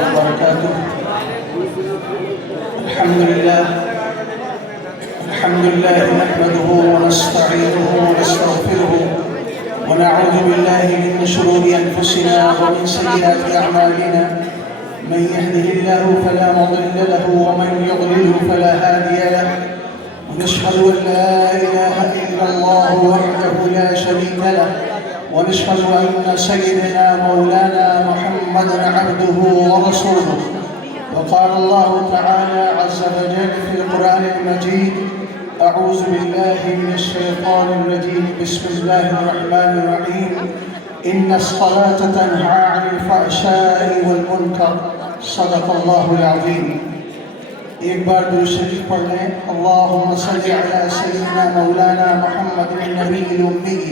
وبركاته. الحمد لله نحمده ونستعينه ونستغفره ونعوذ بالله من شرور أنفسنا ومن سيئات أعمالنا. من يهده الله فلا مضل له ومن يضلله فلا هادي له. ونشهد أن لا إله إلا الله وحده لا شريك له. ونشهد أن سيدنا مولانا محمدا عبده ورسوله. وقال الله تعالى عز وجل في القرآن المجيد: أعوذ بالله من الشيطان الرجيم. بسم الله الرحمن الرحيم. إن الصلاة تنهى عن الفحشاء والمنكر. صدق الله العظيم. ایک بار درود شریف پڑھ لیں. اللہم صلی علی سیدنا مولانا محمد النبی الأمی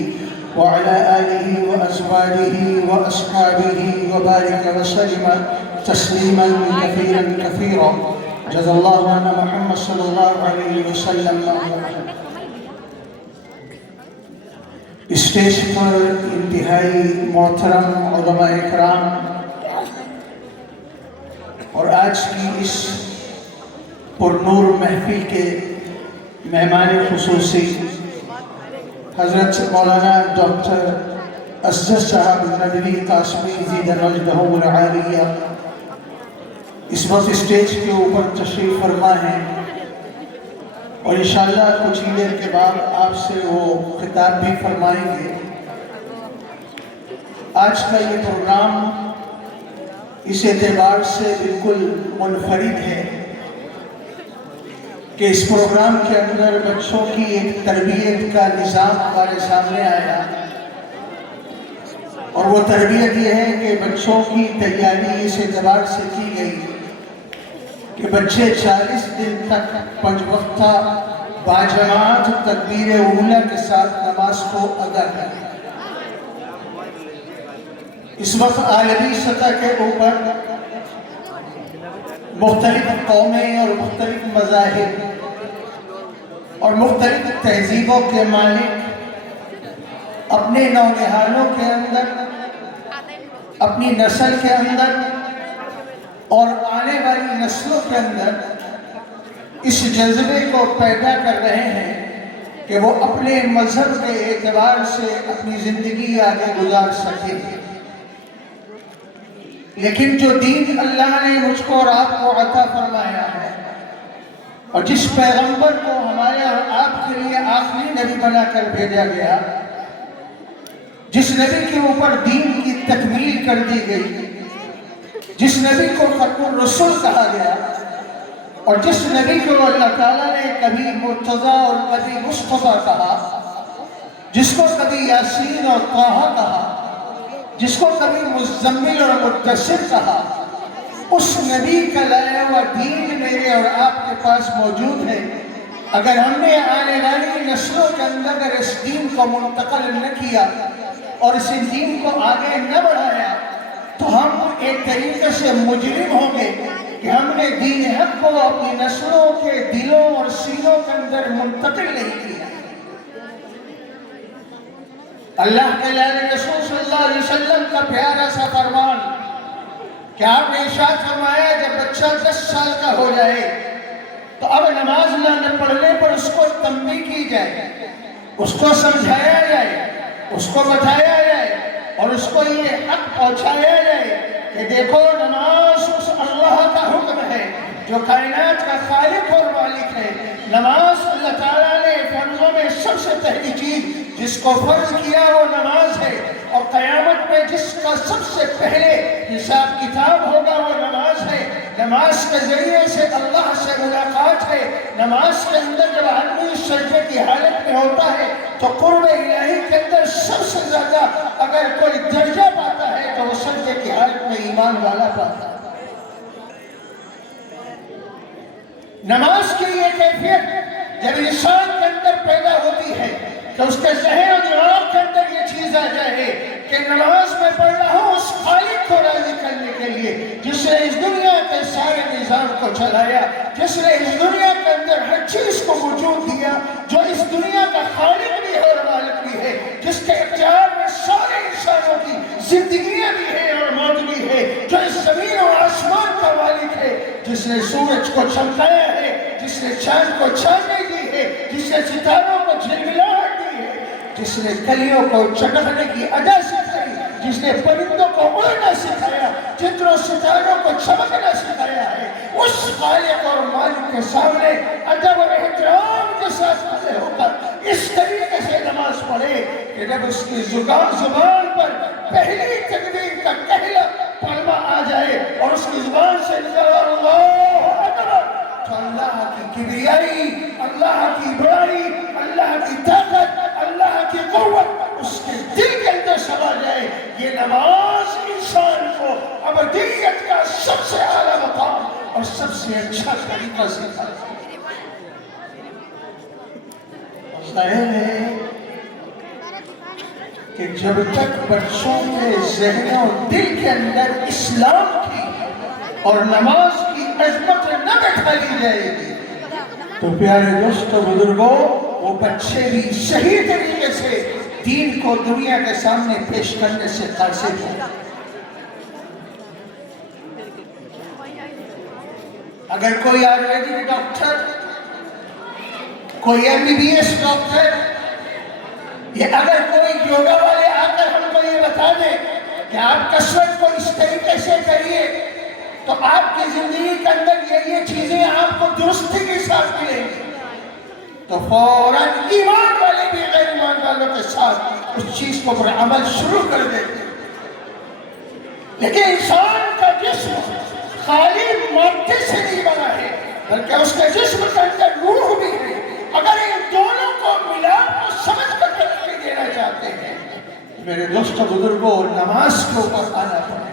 وعلى آلہ وأزواجہ وأصحابہ وبارک وسلم تسلیما کثیرا کثیرا. جزا اللہ عنا محمد صلی اللہ علیہ وسلم. اسٹیج پر انتہائی محترم علماء اکرام اور آج کی اس پرنور محفل کے مہمان خصوصی حضرت مولانا ڈاکٹر اسجد صاحب ندوی قاسمی زیدہ مجدہ العالیہ اس وقت اسٹیج کے اوپر تشریف فرما ہیں اور انشاءاللہ کچھ ہی دیر کے بعد آپ سے وہ خطاب بھی فرمائیں گے. آج کا یہ پروگرام اس اعتبار سے بالکل منفرد ہے کہ اس پروگرام کے اندر بچوں کی ایک تربیت کا نظام ہمارے سامنے آیا اور وہ تربیت یہ ہے کہ بچوں کی تیاری اس اعتبار سے کی گئی کہ بچے 40 دن تک 5 وقتہ باجماعت تکبیر اولیٰ کے ساتھ نماز کو ادا کریں. اس وقت عالمی سطح کے اوپر مختلف قومیں اور مختلف مذاہب اور مختلف تہذیبوں کے مالک اپنے نونہالوں کے اندر، اپنی نسل کے اندر اور آنے والی نسلوں کے اندر اس جذبے کو پیدا کر رہے ہیں کہ وہ اپنے مذہب کے اعتبار سے اپنی زندگی آگے گزار سکیں. لیکن جو دین اللہ نے مجھ کو اور آپ کو عطا فرمایا ہے اور جس پیغمبر کو ہمارے اور آپ کے لیے آخری نبی بنا کر بھیجا گیا، جس نبی کے اوپر دین کی تکمیل کر دی گئی، جس نبی کو ختم الرسل کہا گیا اور جس نبی کو اللہ تعالیٰ نے کبھی مرتضیٰ اور کبھی مصطفیٰ کہا، جس کو کبھی یاسین اور طٰہٰ کہا، جس کو کبھی مزمل اور مدثر کہا، اس نبی کا لایا ہوا دین میرے اور آپ کے پاس موجود ہے. اگر ہم نے آنے والی نسلوں کے اندر اس دین کو منتقل نہ کیا اور اس دین کو آگے نہ بڑھایا تو ہم ایک طریقے سے مجرم ہوں گے کہ ہم نے دین حق کو اپنی نسلوں کے دلوں اور سینوں کے اندر منتقل نہیں کیا. اللہ کے لائق رسول صلی اللہ علیہ وسلم کا پیارا سا فرمان کہ آپ نے ارشاد فرمایا جب بچہ 10 سال کا ہو جائے تو اب نماز نہ پڑھنے پر اس کو تنبیہ کی جائے، اس کو سمجھایا جائے، اس کو بتایا جائے اور اس کو یہ حق پہنچایا جائے کہ دیکھو نماز اس اللہ کا حکم ہے جو کائنات کا خالق اور مالک ہے. نماز اللہ تعالیٰ نے فرضوں میں سب سے پہلی چیز جس کو فرض کیا وہ نماز ہے اور قیامت میں جس کا سب سے پہلے حساب کتاب ہوگا وہ نماز ہے. نماز کے ذریعے سے اللہ سے ملاقات ہے. نماز کے اندر جب آدمی سجدے کی حالت میں ہوتا ہے تو قرب الہی کے اندر سب سے زیادہ اگر کوئی درجہ پاتا ہے تو وہ سجدے کی حالت میں ایمان والا پاتا ہے. نماز کی یہ کیفیت جب انسان کے اندر پیدا ہوتی ہے کہ اس کے ذہن اور دماغ کے اندر یہ چیز آ جائے کہ نماز میں پڑھ رہا ہوں اس خالق کو راضی کرنے کے لیے جس نے اس دنیا کے سارے نظام کو چلایا، جس نے اس دنیا کے اندر ہر چیز کو وجود دیا، جو اس دنیا کا خالق بھی ہے اور مالک بھی ہے، جس کے اختیار میں سارے انسانوں کی زندگیاں بھی ہیں اور موت بھی ہے، جو اس زمین اور آسمان جس نے سورج کو چمکایا ہے، جس نے چاند کو چاندنی دی ہے، جس نے ستاروں کو جھلملاہٹ دی ہے، جس نے کلیوں کو چٹکنے کی ادا سکھائی، جس نے پرندوں کو اڑنا سکھایا، چتروں ستاروں کو چمکنا سکھایا ہے، اس خالق اور مالک کے سامنے ادب اور احترام کے ساتھ کھڑے ہو کر اس طریقے سے نماز پڑھے کہ جب اس کی زبان پر پہلی تکبیر کا کہلا کلمہ آ جائے اور اس کی زبان سے نکل اللہ اکبر، تو اللہ کی کبریائی، اللہ کی بڑائی، اللہ کی طاقت، اللہ کی قوت اس کے دل کے اندر سما جائے۔ یہ نماز انسان کو ابدیت کا سب سے اعلیٰ مقام اور سب سے اچھا طریقہ سکھاتا ہے۔ ظاہر ہے کہ جب تک بچوں کے ذہن و دل کے اندر اسلام کی اور نماز کی عظمت نہ بٹھا لی جائے گی تو پیارے دوستو بزرگوں، وہ بچے بھی صحیح طریقے سے دین کو دنیا کے سامنے پیش کرنے سے قاصر ہیں۔ اگر کوئی آیورویدک ڈاکٹر، کوئی MBBS ڈاکٹر، یا اگر کوئی یوگا والے آ کر ہم کو یہ بتا دیں کہ آپ کسرت کو اس طریقے سے کریے تو آپ کی زندگی کے اندر یہ چیزیں آپ کو درستی کے ساتھ ملیں گی، تو فوراً ایمان والے بھی غیر ایمان والوں کے ساتھ اس چیز کو پر عمل شروع کر دیتے ہیں۔ لیکن انسان کا جسم خالی مادے سے نہیں بنا ہے، بلکہ اس کے جسم کے اندر روح بھی ہے۔ اگر ان دونوں کو ملا تو سمجھ کر ترقی دینا چاہتے ہیں، میرے دوستو بزرگوں، نماز کے اوپر آنا پڑے۔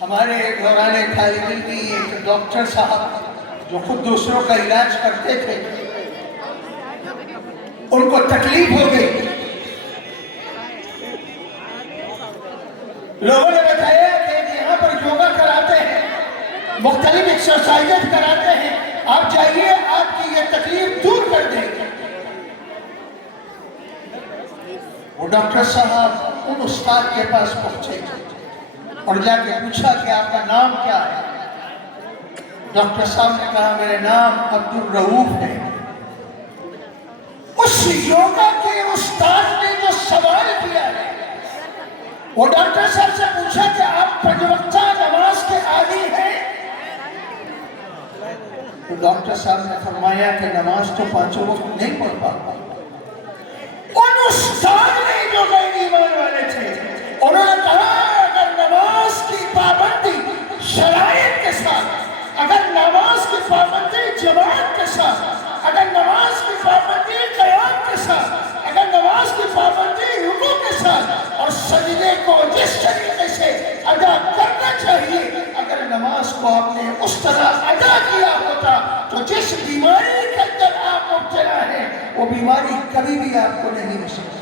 ہمارے دوران طالب علمی ایک ڈاکٹر صاحب جو خود دوسروں کا علاج کرتے تھے، ان کو تکلیف ہو گئی۔ لوگوں نے بتایا کہ یہاں پر یوگا کراتے ہیں، مختلف ایکسرسائزز کراتے ہیں، آپ جائیے، آپ کی یہ تکلیف دور کر دیں گے۔ وہ ڈاکٹر صاحب ان استاد کے پاس پہنچے اور جا کے پوچھا کہ آپ کا نام کیا ہے؟ ڈاکٹر صاحب نے کہا میرا نام عبدالرؤوف ہے۔ اس یوگا کے استاد نے جو سوال کیا ہے، وہ ڈاکٹر صاحب سے پوچھا کہ آپ پنج وقتہ نماز کے عادی ہیں؟ تو ڈاکٹر صاحب نے فرمایا کہ نماز تو پانچوں وقت نہیں پڑھ پاتا۔ ان استاد نے جو غیر ایمان والے تھے، انہوں نے کہا اگر نماز کی پابندی شرائط کے ساتھ، اگر نماز کی پابندی جماعت کے ساتھ، اگر نماز کی پابندی قیام کے ساتھ، اگر نماز کی پابندی رکوع کے ساتھ اور سجدے کو جس طریقے سے ادا کرنا چاہیے، اگر نماز کو آپ نے اس طرح ادا کیا ہوتا تو جس بیماری کے اندر آپ مبتلا ہیں وہ بیماری کبھی بھی آپ کو نہیں ہو سکتی۔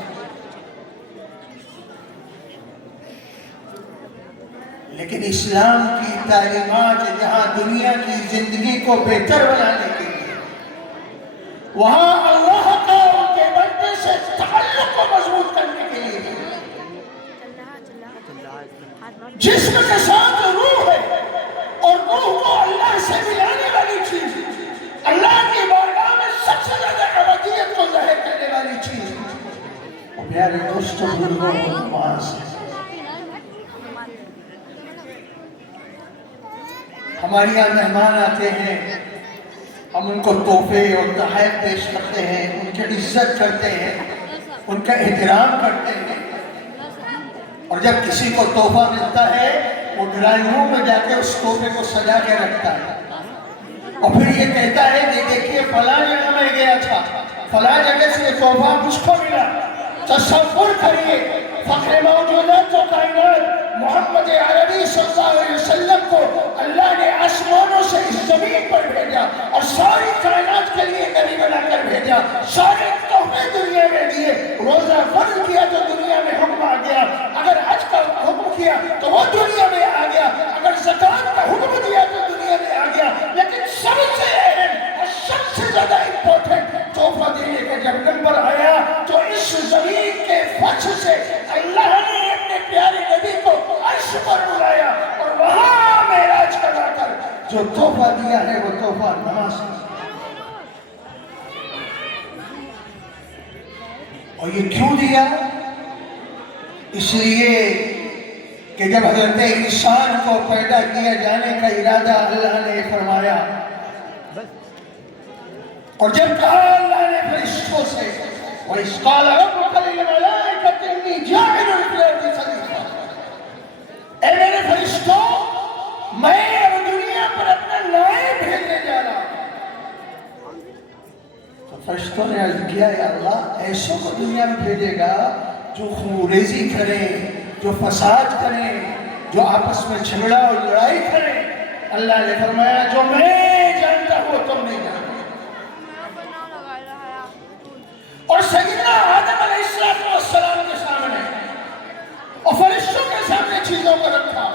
لیکن اسلام کی تعلیمات جہاں دنیا کی زندگی کو بہتر بنانے کے لیے، وہاں اللہ کا ان کے بندے سے تعلق کو مضبوط کرنے کے لیے، جسم کے ساتھ روح ہے اور روح کو اللہ سے ملانے والی چیز، اللہ کی بارگاہ میں سب سے زیادہ ابدیت کو ظاہر کرنے والی چیز، پیارے دوستوں بزرگوں نماز ہے۔ ہمارے یہاں مہمان آتے ہیں، ہم ان کو تحفے اور تحائف پیش کرتے ہیں، ان کی عزت کرتے ہیں، ان کا احترام کرتے ہیں، اور جب کسی کو تحفہ ملتا ہے وہ ڈرائنگ روم میں جا کے اس تحفے کو سجا کے رکھتا ہے اور پھر یہ کہتا ہے کہ دیکھیے فلاں جگہ میں گیا تھا، فلاں جگہ سے یہ تحفہ مجھ کو ملا۔ تصور کریے فخر موجودات و کائنات محمد عربی صلی اللہ علیہ وسلم کو اللہ نے آسمانوں سے اس زمین پر بھیجا اور ساری کائنات کے لیے نبی بنا کر بھیجا، سارے تحفے دنیا میں دیے، روزہ فرض کیا تو دنیا میں حکم آ گیا، اگر حج کا حکم کیا تو وہ دنیا میں آ گیا، اگر زکوٰۃ کا حکم دیا تو دنیا میں آ گیا، لیکن سب سے اہم اور سب سے زیادہ امپورٹنٹ تحفہ دینے کا جب نمبر آیا تو اس زمین کے فرش سے اللہ نے اپنے پیارے نبی کو عرش پر بلایا اور جو تحفہ دیا ہے وہ تحفہ نماز کا۔ اور یہ کیوں دیا؟ اس لیے کہ جب حضرت انسان کو پیدا کیا جانے کا ارادہ اللہ نے فرمایا، اور جب کہا اللہ نے فرشتوں سے وَإِذْ قَالَ رَبُّكَ لِلْمَلَائِكَةِ إِنِّي جَاعِلٌ فِي الْأَرْضِ خَلِيفَةً، اے میرے فرشتوں، میں اب دنیا پر اپنا نائب بھیجنے جا رہا ہوں۔ تو فرشتوں نے عرض کیا، یا اللہ ایسوں کو دنیا میں بھیجے گا جو خونریزی کریں، جو فساد کریں، جو آپس میں جھگڑا اور لڑائی کریں؟ اللہ نے فرمایا جو میں جانتا ہوں تم نہیں جانتے۔ اور سیدنا آدم علیہ السلام کے سامنے اور فرشتوں کے سامنے چیزوں کو رکھا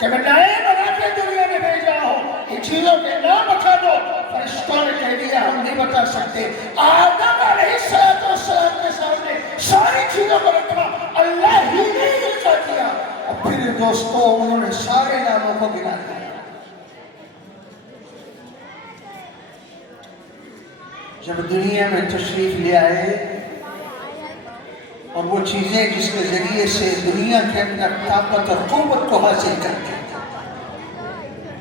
کہ میں نائب بنا کے دنیا میں بھیجا ہوں، ان چیزوں کے نام بتا دو۔ فرشتوں نے کہہ دیا ہم نہیں بتا سکتے۔ آدم علیہ السلام کے سامنے ساری چیزوں کو رکھا، اللہ ہی نے لکھا کیا، اور پھر دوستوں انہوں نے سارے ناموں کو گنا دیا۔ جب دنیا میں تشریف لے آئے اور وہ چیزیں جس کے ذریعے سے دنیا کے اندر طاقت اور قوت کو حاصل کرتے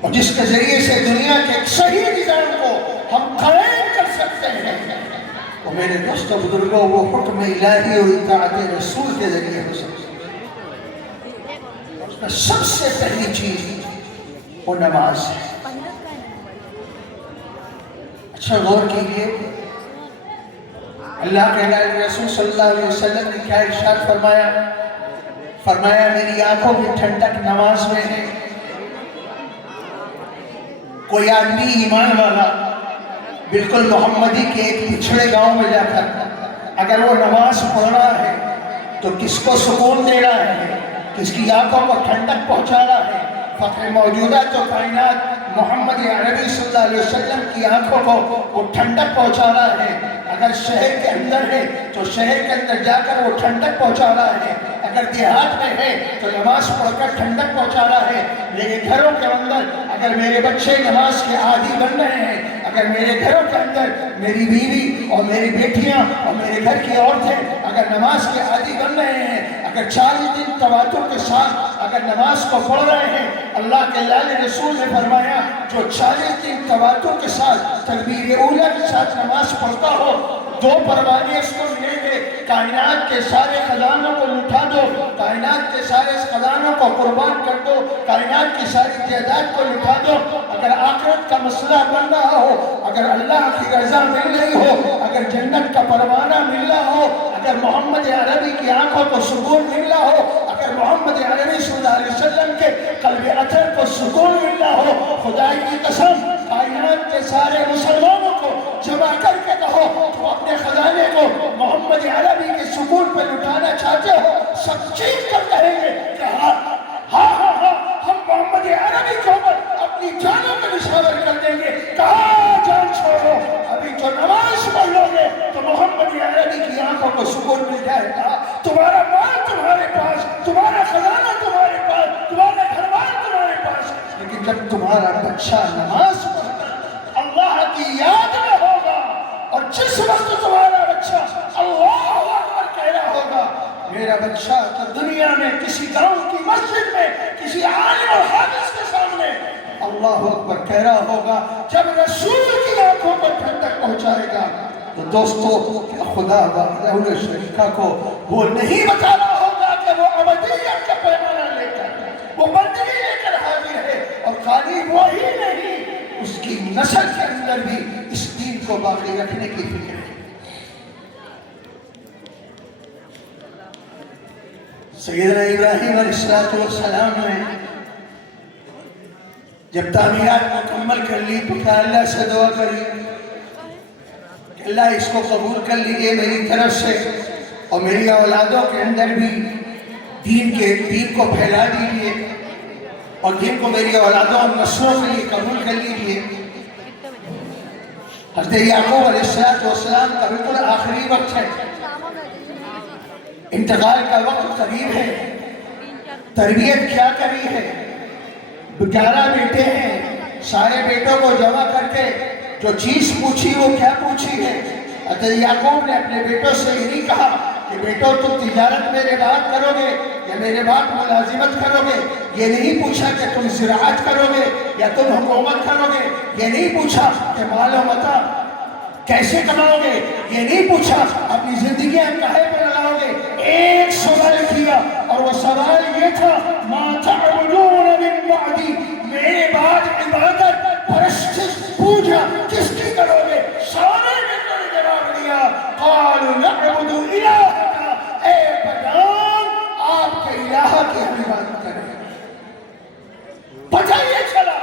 اور جس کے ذریعے سے دنیا کے ایک صحیح نظام کو ہم قائم کر سکتے ہیں، وہ میرے دوستوں بزرگوں وہ حکم الہی اور اطاعت رسول کے ذریعے ہو سکتے ہیں۔ اس میں سب سے پہلی چیز وہ نماز ہے۔ اچھا غور کیجئے، اللہ کے رسول صلی اللہ علیہ وسلم نے کیا ارشاد فرمایا میری آنکھوں کی ٹھنڈک نماز میں ہے۔ کوئی آدمی ایمان والا بالکل محمدی کے ایک پچھڑے گاؤں میں جا کر اگر وہ نماز پڑھ رہا ہے تو کس کو سکون دے رہا ہے، کس کی آنکھوں کو ٹھنڈک پہنچا رہا ہے؟ فخر موجودہ تو کائنات محمد عربی صلی اللہ علیہ وسلم کی آنکھوں کو وہ ٹھنڈک پہنچا رہا ہے۔ اگر شہر کے اندر ہے تو شہر کے اندر جا کر وہ ٹھنڈک پہنچا رہا ہے، اگر دیہات میں ہے تو نماز پڑھ کر ٹھنڈک پہنچا رہا ہے۔ میرے گھروں کے اندر اگر میرے بچے نماز کے عادی بن رہے ہیں، اگر میرے گھروں کے اندر میری بیوی اور میری بیٹیاں اور میرے گھر کی عورتیں اگر نماز کے عادی بن رہے ہیں، اگر 40 دن تواتر کے ساتھ اگر نماز کو پڑھ رہے ہیں، اللہ کے لال رسول نے فرمایا جو 40 دن تواتر کے ساتھ تکبیر اولیٰ کے ساتھ نماز پڑھتا ہو، 2 پروانے اس کو ملیں گے، کائنات کے سارے خزانوں کو لٹا دو، کائنات کے سارے خزانوں کو قربان کر دو، کائنات کی ساری جائیداد کو لٹا دو۔ اگر آخرت کا مسئلہ بن رہا ہو، اگر اللہ کی رضا مل رہی ہو، اگر جنت کا پروانہ مل رہا ہو، اگر محمد عربی کی آنکھوں کو سکون مل رہا ہو، اگر محمد عربی صلی اللہ علیہ وسلم کے قلب اطہر کو سکون مل رہا ہو، خدا کی قسم کائنات کے سارے مسلمانوں کو جمع کر کے کہو تو اپنے خزانے کو محمد عربی کے سکون پہ لٹانا چاہتے ہو، سب چیز کر کہیں گے کہ ہاں ہم محمد عربی کے اوپر اپنی جانوں میں نشاور کر دیں گے۔ کہاں جان چھوڑو، ابھی جو نماز پڑھ لو گے تو محمد عربی کی آنکھوں کو سکون مل جائے گا۔ تمہارا مال تمہارے پاس، تمہارا خزانہ تمہارے پاس، تمہارا گھر بار تمہارے پاس، لیکن جب تمہارا بچہ نماز پڑھ کر اللہ کی یاد میں ہوگا اور جس وقت تمہارا بچہ اللہ اکبر کہہ رہا ہوگا، میرا بچہ تو دنیا میں کسی گاؤں کی مسجد میں کسی عالم اور حافظ کے سامنے اللہ اکبر کہہ رہا ہوگا، جب رسول کی آنکھوں کو ٹھنڈک پہنچائے گا تو دوستو کیا خدا وحدہ شریکہ کو وہ نہیں بتا رہا ہوگا کہ وہ ابدیت کا پیمانہ لے کر وہ بندگی لے کر حاضر ہے، اور خالی وہی نہیں اس کی نسل کے اندر بھی اس دین کو باقی رکھنے کی فکر ہے۔ سیدنا ابراہیم علیہ السلام نے جب تعمیرات مکمل کر لی تو کیا اللہ سے دعا کری کہ اللہ اس کو قبول کر لیجئے میری طرف سے، اور میری اولادوں کے اندر بھی دین کو پھیلا دیجئے، اور دین کو میری اولادوں اور نسلوں کے لیے قبول کر لیجئے۔ حضرت یعقوب علیہ السلام کا بالکل آخری وقت ہے، انتقال کا وقت قریب ہے، تربیت کیا کری ہے، 11 بیٹے ہیں، سارے بیٹوں کو جمع کر کے جو چیز پوچھی وہ کیا پوچھی ہے؟ حضرت یعقوب نے اپنے بیٹوں سے یہ نہیں کہا کہ بیٹوں تم تجارت میرے بعد کرو گے یا میرے بعد ملازمت کرو گے، یہ نہیں پوچھا کہ تم زراعت کرو گے یا تم حکومت کرو گے، یہ نہیں پوچھا کہ مال و متاع کیسے کماؤ گے، یہ نہیں پوچھا اپنی زندگیاں کہے پر لگاؤ گے، ایک سوال کیا اور وہ سوال یہ تھا ما تعبدون من بعدی، میرے بعد عبادت پرستش پوجا کس کی کرو گے؟ سارے بیٹوں نے جواب دیا قالوا نعبد الہک، اے بدان آپ کے الہ کی ہم عبادت کریں۔ پتہ یہ چلا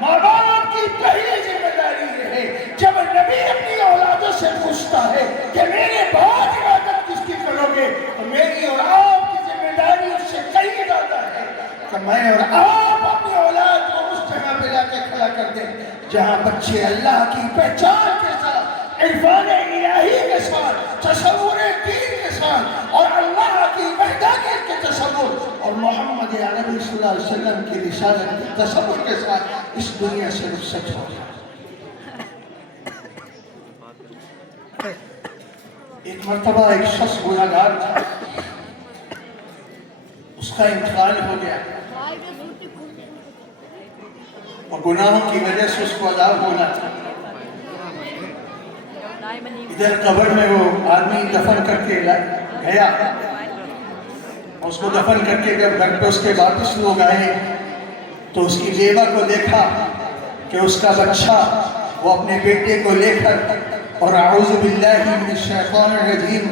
ماں باپ کی پہلی ذمہ داری یہ ہے، جب نبی اپنی اولادوں سے پوچھتا ہے کہ میرے بعد عبادت کس کی کرو گے، تو میری اور آپ کی ذمہ داری اس سے کہیں زیادہ ہے کہ میں اور آپ اپنی اولاد کو اس جگہ پہ لا کے کھڑا کر دیں جہاں بچے اللہ کی پہچان کے ساتھ، عرفان الہی کے ساتھ، تصور دین کے ساتھ اور اللہ کی وحدانیت کے تصور اور محمد عربی صلی اللہ علیہ وسلم کی رسالت کے تصور کے ساتھ اس دنیا سے رخصت ہو گیا۔ ایک مرتبہ ایک شخص گناہگار تھا، اس کا انتقال ہو گیا اور گناہوں کی وجہ سے اس کو عذاب ہونا تھا۔ ادھر قبر میں وہ آدمی دفن کر کے گیا، اس کو دفن کر کے جب گھر پہ اس کے واپس لوگ آئے تو اس کی بیوہ کو دیکھا کہ اس کا بچہ وہ اپنے بیٹے کو لے کر اور اعوذ باللہ من الشیطان الرجیم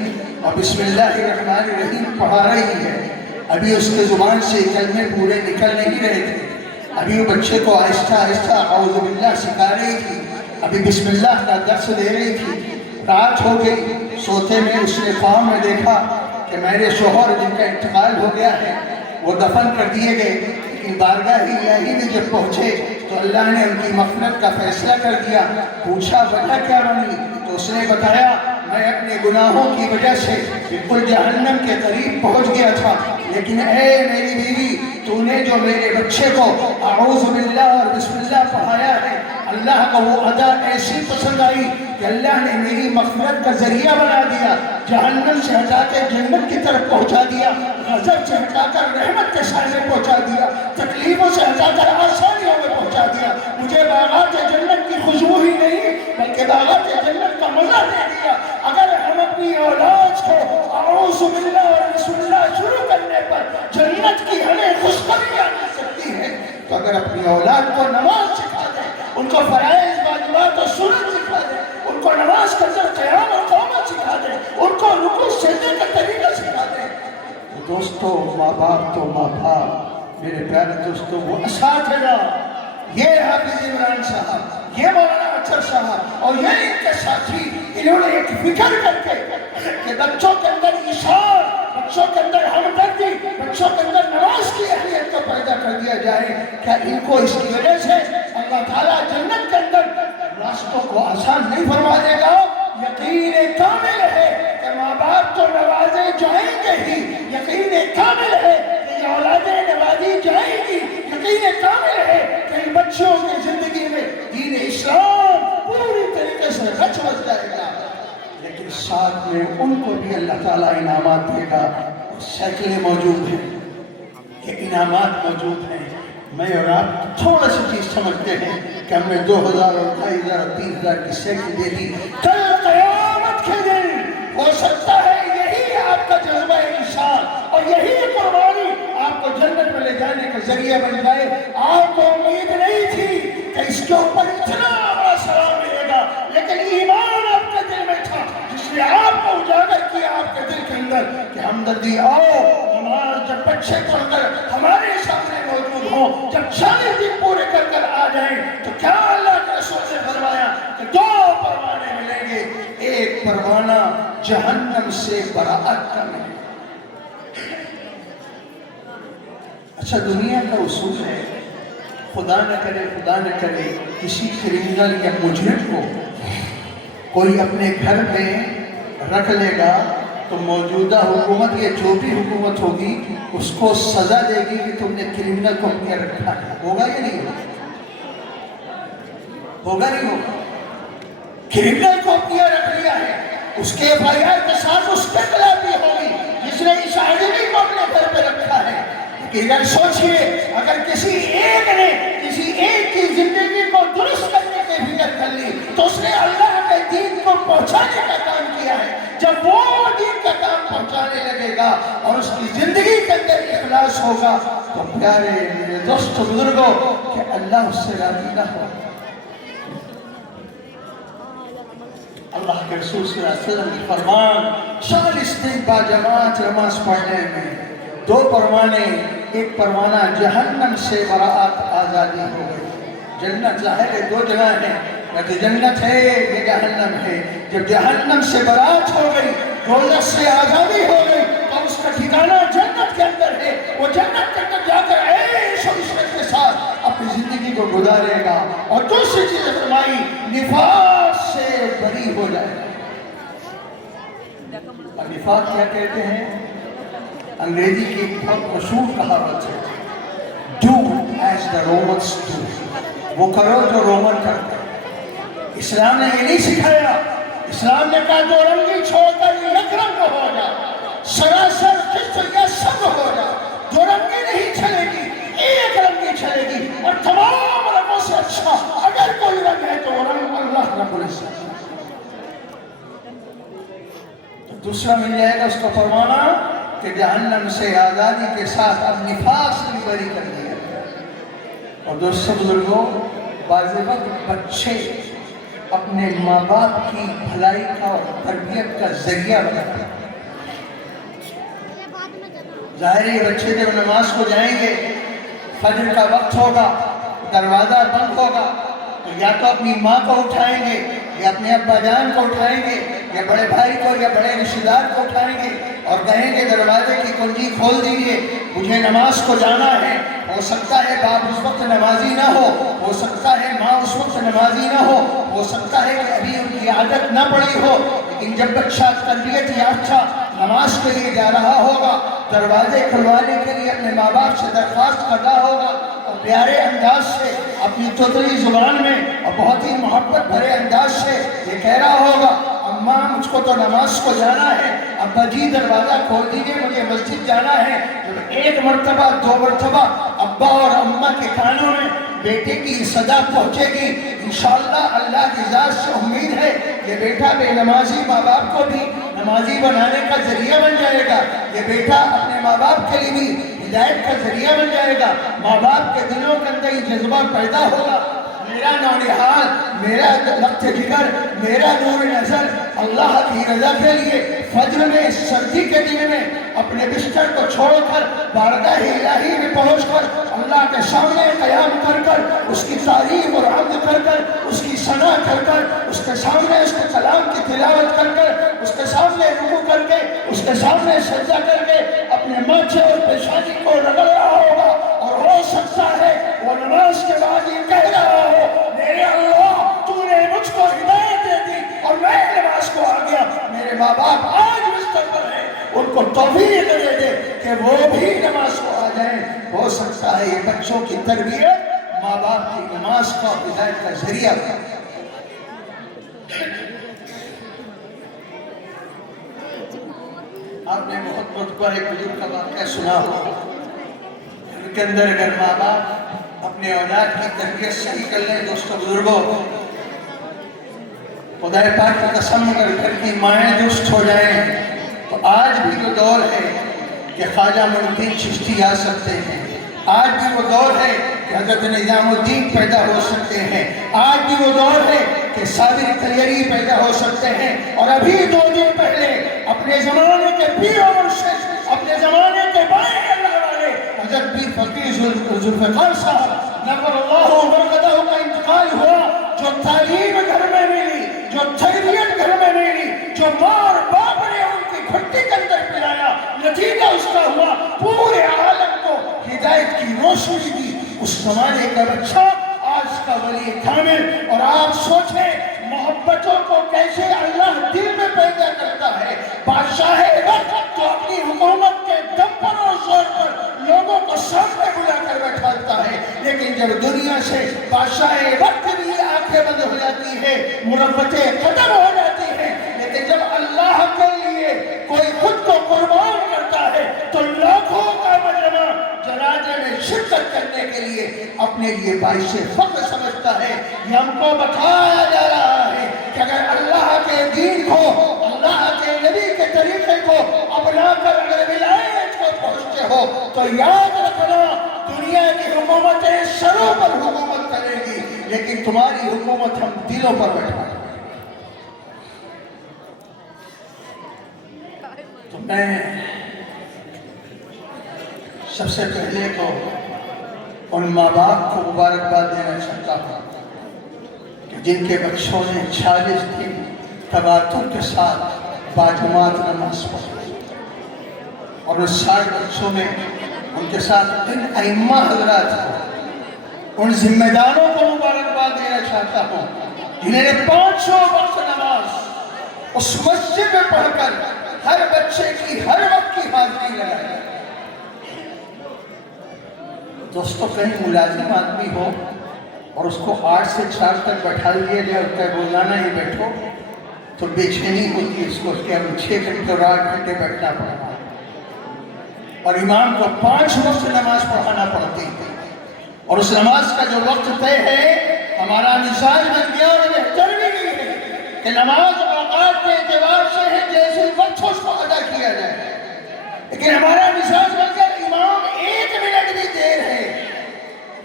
اور بسم اللہ الرحمن الرحیم پڑھا رہی ہے۔ ابھی اس کے زبان سے کلمے پورے نکل نہیں رہے تھے، ابھی وہ بچے کو آہستہ آہستہ اعوذ باللہ سکھا رہی تھی، ابھی بسم اللہ کا درس دے رہی تھی۔ رات ہو گئی، سوتے میں اس نے خواب میں دیکھا کہ میرے شوہر جن کا انتقال ہو گیا ہے وہ دفن کر دیے گئے، لیکن بارگاہ الہی میں جب پہنچے تو اللہ نے ان کی مغفرت کا فیصلہ کر دیا۔ پوچھا وجہ کیا بنی تو اس نے بتایا میں اپنے گناہوں کی وجہ سے بالکل جہنم کے قریب پہنچ گیا تھا، لیکن اے میری بیوی تو نے جو میرے بچے کو اعوذ باللہ اور بسم اللہ پڑھایا ہے، اللہ کا وہ ادا ایسی پسند آئی کہ اللہ نے میری مغفرت کا ذریعہ بنا دیا، جہنم سے ہٹا کے جنت کی طرف پہنچا دیا، غضب سے ہٹا کر رحمت کے سائے پہنچا دیا، تکلیفوں سے ہٹا کر آسانیوں میں پہنچا دیا، مجھے باغات جنت کی خوشبو ہی نہیں بلکہ باغات جنت کا مزہ دے دیا۔ اگر ہم اپنی اولاد کو اعوذ باللہ اور بسم اللہ شروع کرنے پر جنت کی ہمیں خوشخبریاں مل سکتی ہے تو اگر اپنی اولاد کو نماز سکھا دیں، ان کو فرائض واجبات اور سنت سکھا دیں، ان کو نماز کا قیام اور قامت سکھا دیں، ان کو رکوع سجدے کا طریقہ سکھا دیں، دوستو ماں باپ تو ماں باپ، میرے پیارے دوستو وہ اساتذہ، یہ حافظ عمران صاحب، یہ مولانا اچھر صاحب اور یہ ان کے ساتھی، انہوں نے ایک فکر کر کے کہ بچوں کے اندر اشار، بچوں کے اندر ہمدردی، بچوں کے اندر نماز کی اہمیت کو پیدا کر دیا جائے، کیا ان کو اس کی وجہ سے اللہ تعالیٰ جنت کے اندر راستوں کو آسان نہیں فرما دے گا؟ یقین کامل ہے کہ ماں باپ تو نوازے جائیں گے ہی، یقین کامل ہے کہ یہ اولادیں نوازی جائیں گی، یقین کامل ہے کہ ان بچوں کی زندگی میں دین اسلام پوری طریقے سے رچ بس جائے گا، لیکن ساتھ میں ان کو بھی اللہ تعالیٰ انعامات دے گا۔ سائیکلیں موجود ہیں، یہ انعامات موجود ہیں، میں اور آپ تھوڑا سی چیز سمجھتے ہیں کہ ہم نے 2000 اور 2500 اور 30,000 کی سائیکل دے دی، کل قیامت کے دن ہو سکتا ہے یہی آپ کا جذبہ انسان اور یہی قربانی آپ کو جنت میں لے جانے کا ذریعہ بن جائے۔ آپ کو امید نہیں تھی کہ اس کے اوپر اتنا بڑا ثواب ملے گا، لیکن ایمان آپ کے دل میں تھا جس نے آپ کو اجاگر کیا آپ کے دل کے اندر کہ ہمدردی آؤ، نماز جب بچے پڑھ کر ہمارے سامنے موجود ہوں، جب 40 دن پورے کر کر آ جائیں تو کیا اللہ کے رسول نے فرمایا کہ 2 پروانے ملیں گے، ایک پروانہ جہنم سے براعت کا ملے۔ اچھا دنیا کا اصول ہے خدا نہ کرے کسی کرمنل یا مجرم کو کوئی اپنے گھر میں رکھ لے گا تو موجودہ حکومت یا جو بھی حکومت ہوگی اس کو سزا دے گی کہ تم نے کرمنل کو اپنے رکھا ہے، ہوگا یا نہیں ہوگا؟ ہوگا نہیں ہوگا؟ کرمنل کو اپنی رکھ لیا ہے، اس کے FIR کے ساتھ اس کے خلاف بھی ہوگی جس نے اس آدمی کو اپنے گھر پہ رکھا ہے۔ لیکن اگر سوچئے اگر کسی ایک نے کسی ایک کی زندگی کو درست کرنے کی فکر کر لی تو اس نے اللہ کے دین کو پہنچانے کا کام کیا ہے۔ جب وہ دین کا کام پہنچانے لگے گا اور اس کی زندگی کے اندر اخلاص ہوگا تو پیارے میرے دوست بزرگوں کہ اللہ اس سے راضی نہ ہو۔ اللہ کے رسول صلی اللہ علیہ وسلم کی فرمان 40 دن با جماعت نماز پڑھنے میں 2 پروانے، ایک پروانہ جہنم سے براعت آزادی ہو گئی۔ جنت ظاہر ہے 2 جگہ ہیں، یا تو جنت ہے یا جہنم ہے۔ جب جہنم سے براعت ہو گئی، دوزخ سے آزادی ہو گئی تو اس کا ٹھکانہ جنت کے اندر ہے۔ وہ جنت کے اندر جا کر عیش و عشرت کے ساتھ اپنی زندگی کو گزارے گا۔ اور دوسری چیز فرمائی نفاق سے بری ہو جائے گا۔ اور نفاق کیا کہتے ہیں؟ انگریزی کی ایک بہت مشہور کہاوت ہے، do as the Romans do، وہ کرو جو رومن کرتے ہیں۔ اسلام نے یہ نہیں سکھایا، اسلام نے کہا جو رنگی چھوڑ کر یک رنگ ہو جا، سراسر قسط یا سب ہو جا، جو رنگی نہیں چلے گی ایک رنگی چلے گی، اور تمام رنگوں سے اچھا اگر کوئی رنگ ہے تو وہ رنگ اللہ رب العزت۔ دوسرا مل جائے گا اس کا فرمانا کہ جہنم سے آزادی کے ساتھ اب نفاق سے بھی بری کر دیا۔ اور دوستو بزرگوں، بعض وقت بچے اپنے ماں باپ کی بھلائی کا اور تربیت کا ذریعہ بناتے ہیں۔ ظاہر ہے بچے جب نماز کو جائیں گے، فجر کا وقت ہوگا، دروازہ بند ہوگا تو یا تو اپنی ماں کو اٹھائیں گے یا اپنے ابا جان کو اٹھائیں گے یا بڑے بھائی کو یا بڑے رشتہ دار کو اٹھائیں گے اور کہیں گے دروازے کی کنجی کھول دیجئے، مجھے نماز کو جانا ہے۔ ہو سکتا ہے باپ اس وقت نمازی نہ ہو سکتا ہے ماں اس وقت نمازی نہ ہو سکتا ہے کہ ابھی ان کی عادت نہ پڑی ہو، لیکن جب بچہ تربیت یافتہ نماز کے لیے جا رہا ہوگا، دروازے کھلوانے کے لیے اپنے ماں باپ سے درخواست کر رہا ہوگا اور پیارے انداز سے اپنی توتلی زبان میں اور بہت ہی محبت بھرے انداز سے یہ کہہ رہا ہوگا، اماں مجھ کو تو نماز کو جانا ہے، ابا جی دروازہ کھول دیجئے مجھے مسجد جانا ہے۔ جب 1 مرتبہ 2 مرتبہ ابا اور اماں کے کانوں میں بیٹے کی صدا پہنچے گی، انشاءاللہ اللہ کی ذات سے امید ہے یہ بیٹا بے نمازی ماں باپ کو بھی نمازی بنانے کا ذریعہ بن جائے گا، یہ بیٹا اپنے ماں باپ کے لیے بھی ہدایت کا ذریعہ بن جائے گا، ماں باپ کے دلوں کے اندر یہ جذبہ پیدا ہوگا، میرا نونہال، میرا لخت جگر، میرا نور نظر اللہ کی رضا کے لیے فجر میں سردی کے دن میں اپنے بستر کو چھوڑ کر بارگاہ الہی میں پہنچ کر اللہ کے سامنے قیام کر کر اس کی تعریف اور حمد کر کر اس کی ثنا کر کر اس کے سامنے اس کے کلام کی تلاوت کر کر اس کے سامنے رکوع کر کے اس کے سامنے سجدہ کر کے اپنے ماتھے اور پیشانی کو رگڑ رہا ہوگا، اور ہو سکتا ہے وہ نماز کے بعد یہ کہہ رہا ہو، میرے اللہ تو نے مجھ کو ہدایت دے دی اور میں نماز کو آ گیا، میرے ماں باپ آج بستر پر ہیں، ان کو توفیق دے دے کہ وہ بھی نماز کو آ جائیں۔ ہو سکتا ہے یہ بچوں کی تربیت ماں باپ کی نماز کا ہدایت کا ذریعہ تھا۔ آپ نے بہت متبر ایک بزرگ کا واقعہ سنا ہو، ان کے اندر اگر ماں باپ اپنے اولاد کی تربیت صحیح کر لیں، دوستو بزرگوں، خدا پاک کی قسم اگر گھر کی مائیں درست ہو جائیں تو آج بھی وہ دور ہے کہ خواجہ معین الدین چشتی آ سکتے ہیں، آج بھی وہ دور ہے کہ حضرت نظام الدین پیدا ہو سکتے ہیں، آج بھی وہ دور ہے کہ صابر کلیری پیدا ہو سکتے ہیں، اور ابھی 2 دن پہلے اپنے زمانے کے پیر و مرشد، اپنے زمانے کے بائیں اللہ والے حضرت پیر فقیر ذوالفقار صاحب نور اللہ مرقدہ کا انتقال ہوا، جو تعلیم گھر میں ملی، جو تربیت گھر میں ملی، جو ماں اور باپ نے ان کی گھٹی کے اندر پلایا، نتیجہ اس کا ہوا پورے عالم کو ہدایت کی روشنی دی۔ اس زمانے کا بچہ آج کا ولی کامل، اور آپ سوچیں محبتوں کو کیسے اللہ دل میں پیدا کرتا ہے۔ بادشاہ وقت جو اپنی حکومت کے دم پر اور زور پر لوگوں کو سامنے بلا کر بیٹھاتا ہے، لیکن جب دنیا سے بادشاہ وقت بھی آ آنکھیں بند ہو جاتی ہے، مروتیں ختم ہو جاتی ہیں. لیکن جب اللہ کے لیے کوئی خود کو قربان کرتا ہے تو لاکھوں کا مجمع جنازے میں شرکت کرنے کے لیے اپنے لیے باعث فخر سمجھتا ہے. یہ ہم کو بتایا جا رہا ہے کہ اگر اللہ کے دین کو، اللہ کے نبی کے طریقے کو اپنا کر اگر ولایت کو پہنچتے ہو تو یاد رکھنا دنیا کی حکومتیں سروں پر حکومت کریں گی لیکن تمہاری حکومت ہم دلوں پر بیٹھا ہے. تو میں سب سے پہلے تو ان ماں باپ کو مبارکباد دینا چاہتا ہوں کہ جن کے بچوں نے 40 دن تواتر کے ساتھ باجماعت نماز پڑھی اور ان 60 بچوں میں ان کے ساتھ ان ائمہ حضرات کو، ان ذمہ داروں کو مبارکباد دینا چاہتا ہوں جنہوں نے 500 وقت نماز اس مسجد میں پڑھ کر ہر بچے کی ہر وقت کی حاضری لگائی. دوستو کہیں ملازم آدمی ہو اور اس کو 8 سے 4 تک بیٹھا دیا جائے اور کہ روزانہ ہی بیٹھو تو بے چینی ہوتی ہے اس کو کہ ہم 6 گھنٹے اور 8 گھنٹے بیٹھنا پڑتا ہے اور امام کو 5 وقت نماز پڑھانا پڑتی ہے اور اس نماز کا جو وقت طے ہے ہمارا مزاج بن گیا اور بہتر بھی نہیں ہے کہ نماز اوقات کے اعتبار سے ہے جیسے وقت اس کو ادا کیا جائے، لیکن ہمارا مزاج بن گیا امام 1 منٹ بھی دیر ہے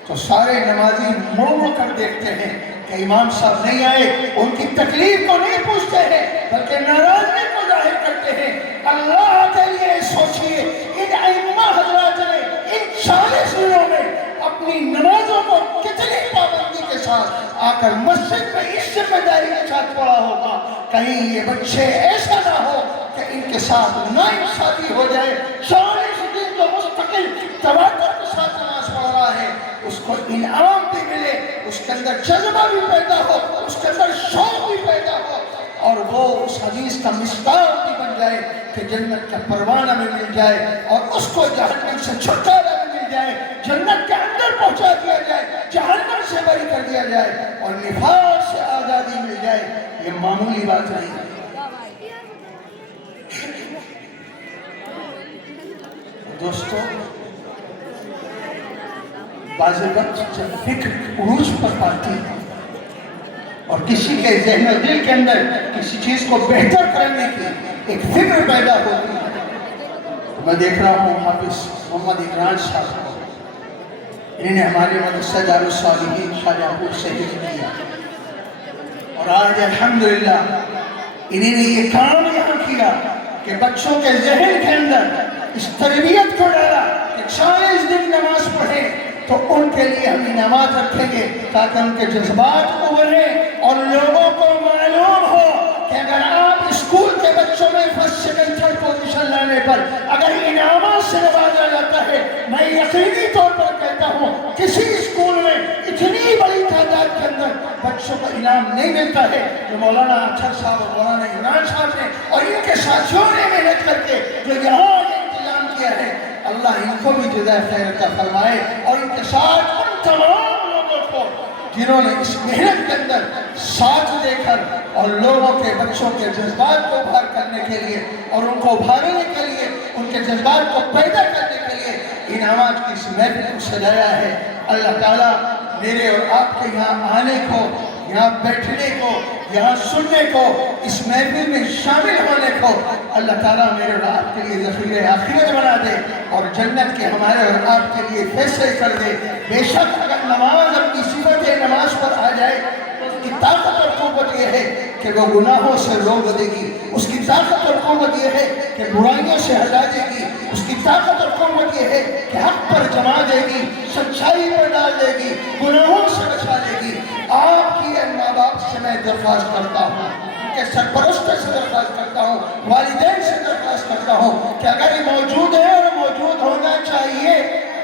تو سارے نمازی مڑ مڑ کر دیکھتے ہیں کہ امام صاحب نہیں آئے، ان کی تکلیف کو نہیں پوچھتے ہیں بلکہ ناراضگی کو ظاہر کرتے ہیں. اللہ کے لیے سوچئے ان ائمہ حضرات نے ان 40 دنوں میں اپنی نمازوں کو کتنی پابندی کے ساتھ آ کر مسجد میں اس ذمہ داری کے ساتھ پڑھا ہوگا. کہیں یہ بچے ایسا نہ ہو کہ ان کے ساتھ ناانصافی ہو جائے. 40 دن جو مستقل تواتر کے ساتھ نماز پڑھ رہا ہے اس کو انعام بھی ملے، اس کے اندر جذبہ بھی پیدا ہو، اس کے اندر شوق بھی پیدا ہو اور وہ اس حدیث کا مصداق بھی بن جائے کہ جنت کا پروانہ بھی مل جائے اور اس کو جہنم سے چھٹکارا بھی مل جائے، جنت کے اندر پہنچا دیا جائے، جہنم سے بری کر دیا جائے اور نفاق سے آزادی مل جائے. یہ معمولی بات نہیں ہے. دوستو بعض وقت جب فکر عروج پر پاتی ہے اور کسی کے ذہن و دل کے اندر کسی چیز کو بہتر کرنے کی ایک فکر پیدا ہوتی ہے. میں دیکھ رہا ہوں حافظ محمد عمران صاحب کو، انہوں نے ہمارے مدرسہ دارالصالحین شاہجہاں پور سے ہجرت کیا اور آج الحمدللہ انہوں نے یہ کام یہاں کیا کہ بچوں کے ذہن کے اندر اس تربیت کو ڈالا کہ 40 دن نماز پڑھیں تو ان کے لیے ہم انعامات رکھیں گے تاکہ ان کے جذبات ابھریں اور لوگوں کو معلوم ہو کہ اگر آپ اسکول کے بچوں میں فرسٹ سیکنڈ تھرڈ پوزیشن لانے پر اگر انعامات سے نوازا جاتا ہے، میں یقینی طور پر کہتا ہوں کسی اسکول میں اتنی بڑی تعداد کے اندر بچوں کو انعام نہیں ملتا ہے جو مولانا اطہر صاحب اور مولانا عمران صاحب نے اور ان کے ساتھیوں نے محنت کر کے جو یہاں انتظام کیا ہے. اللہ ان کو بھی جزائے خیر عطا فرمائے اور ان کے ساتھ ان تمام لوگوں کو جنہوں نے اس محنت کے اندر ساتھ دے کر اور لوگوں کے بچوں کے جذبات کو ابھار کرنے کے لیے اور ان کو ابھارنے کے لیے ان کے جذبات کو پیدا کرنے کے لیے انعامات کی اس محفل کو سجایا ہے. اللہ تعالیٰ میرے اور آپ کے یہاں آنے کو، یہاں بیٹھنے کو، یہاں سننے کو، اس محفل میں شامل ہونے کو اللہ تعالیٰ میرے اور آپ کے لیے ذخیرہ آخرت بنا دے اور جنت کے ہمارے اور آپ کے لیے فیصلے کر دے. بے شک اگر نماز اپنی صفت نماز پر آ جائے تو اس کی طاقت اور قوت یہ ہے کہ وہ گناہوں سے روک دے گی، اس کی طاقت اور قوت یہ ہے کہ برائیوں سے ہٹا دے گی، اس کی طاقت اور قوت یہ ہے کہ حق پر جما دے گی، سچائی پر ڈال دے گی، گناہوں سے بچا دے گی. آپ کی ماں باپ سے میں درخواست کرتا ہوں، ان کے سرپرستوں سے درخواست کرتا ہوں، والدین سے درخواست کرتا ہوں کہ اگر یہ موجود ہے اور موجود ہونا چاہیے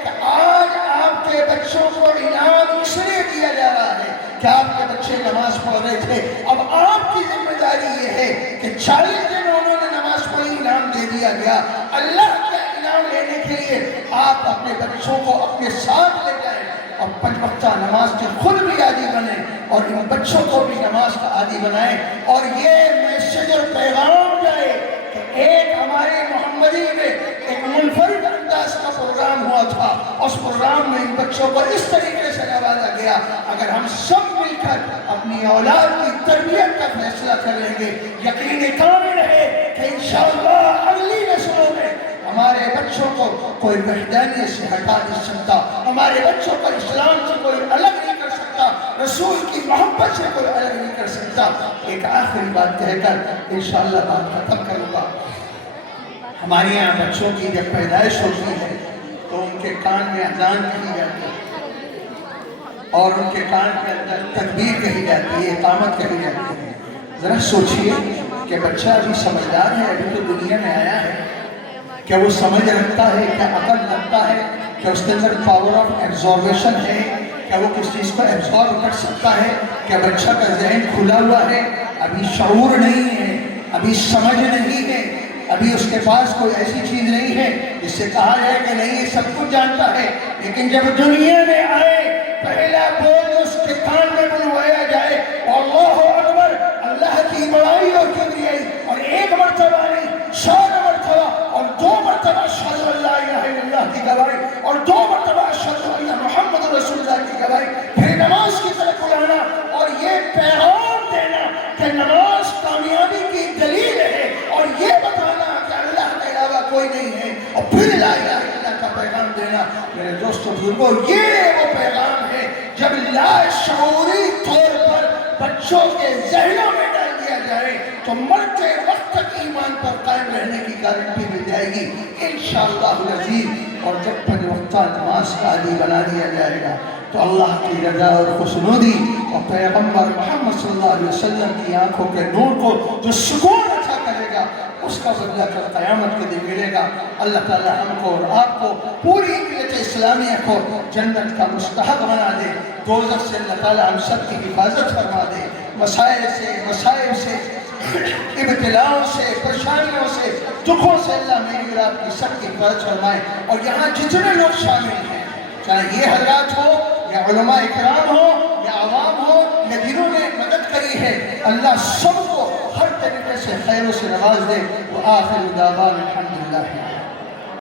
کہ آج آپ کے بچوں کو انعام اس لیے دیا جا رہا ہے کہ آپ کے بچے نماز پڑھ رہے تھے. اب آپ کی ذمہ داری یہ ہے کہ 40 دن انہوں نے نماز پڑھی، انعام دے دیا گیا. اللہ کا انعام لینے کے لیے آپ اپنے بچوں کو اپنے ساتھ لے جائیں. اور 5 وقتہ نماز کے خود بھی عادی بنے اور ان بچوں کو بھی نماز کا عادی بنائیں، اور یہ میسج اور پیغام جائے کہ ایک ہمارے محمدی میں ایک منفرد انداز کا پروگرام ہوا تھا، اس پروگرام میں ان بچوں کو اس طریقے سے نوازا گیا۔ اگر ہم سب مل کر اپنی اولاد کی تربیت کا فیصلہ کر لیں گے، یقین کامل ہے کہ انشاءاللہ اگلی نسلوں میں ہمارے بچوں کو کوئی وحدانیت سے ہٹا نہیں سکتا، ہمارے بچوں کو اسلام سے کوئی الگ نہیں کر سکتا، رسول کی محبت سے کوئی الگ نہیں کر سکتا۔ ایک آخری بات کہہ کر انشاءاللہ بات ختم کروں گا۔ ہمارے یہاں بچوں کی جب پیدائش ہوتی ہے تو ان کے کان میں اذان کہی جاتی ہے اور ان کے کان کے اندر تکبیر کہی جاتی ہے، اقامت کہی جاتی ہے۔ ذرا سوچئے کہ بچہ ابھی سمجھدار ہے، ابھی تو دنیا میں آیا ہے، کیا وہ سمجھ رکھتا ہے، کیا عقل رکھتا ہے، کیا اس کے اندر پاور آف ایبزاربیشن ہے، کیا وہ کس چیز کو ایبزارب کر سکتا ہے، کیا بچہ کا ذہن کھلا ہوا ہے؟ ابھی شعور نہیں ہے، ابھی سمجھ نہیں ہے، ابھی اس کے پاس کوئی ایسی چیز نہیں ہے جس سے کہا جائے کہ نہیں یہ سب کچھ جانتا ہے۔ لیکن جب دنیا میں آئے پہلا بول اس کے کان میں بلوایا جائے اللہ اکبر، اللہ کی بڑائی اور کبریائی، اور ایک مرتبہ نہیں 100 مرتبہ، اور 2 مرتبہ اشہد ان لا الہ الا اللہ کی گواہی، اور 2 مرتبہ اشہد ان محمد رسول اللہ کی گواہی، پھر نماز کی طرف بلانا اور یہ پیغام دینا کہ نماز کامیابی کی دلیل ہے، اور یہ بتانا کہ اللہ کے علاوہ کوئی نہیں ہے، اور پھر لا الہ الا اللہ کا پیغام دینا۔ میرے دوستو بزرگوں، یہ وہ پیغام ہے جب لاشعوری طور پر بچوں کے ذہنوں میں ڈال دیا جائے تو مرتے وقت تک ایمان پر قائم رہنے کی گارنٹی مل جائے گی انشاءاللہ العزیز۔ اور جب 5 وقتہ نماز کا عادی بنا دیا جائے گا تو اللہ کی رضا اور خوشنودی اور پیغمبر محمد صلی اللہ علیہ وسلم کی آنکھوں کے نور کو جو سکون عطا کرے گا اس کا بدلہ کر قیامت کے دن ملے گا۔ اللہ تعالی ہم کو اور آپ کو پوری ملت اسلامیہ کو جنت کا مستحق بنا دے، دوزخ سے اللہ تعالی ہم سب کی حفاظت فرما دے، مسائل سے، مسائل سے، ابتلاؤں سے، پریشانیوں سے، دکھوں سے اللہ میری اور آپ کی سب کی حفاظت فرمائے۔ اور یہاں جتنے لوگ شامل ہیں، چاہے یہ حضرات ہو یا علماء اکرام ہو یا عوام ہو یا جنہوں نے مدد کری ہے، اللہ سب کو ہر طریقے سے خیر و سے نواز دے۔ وآخر دعوانا الحمدللہ۔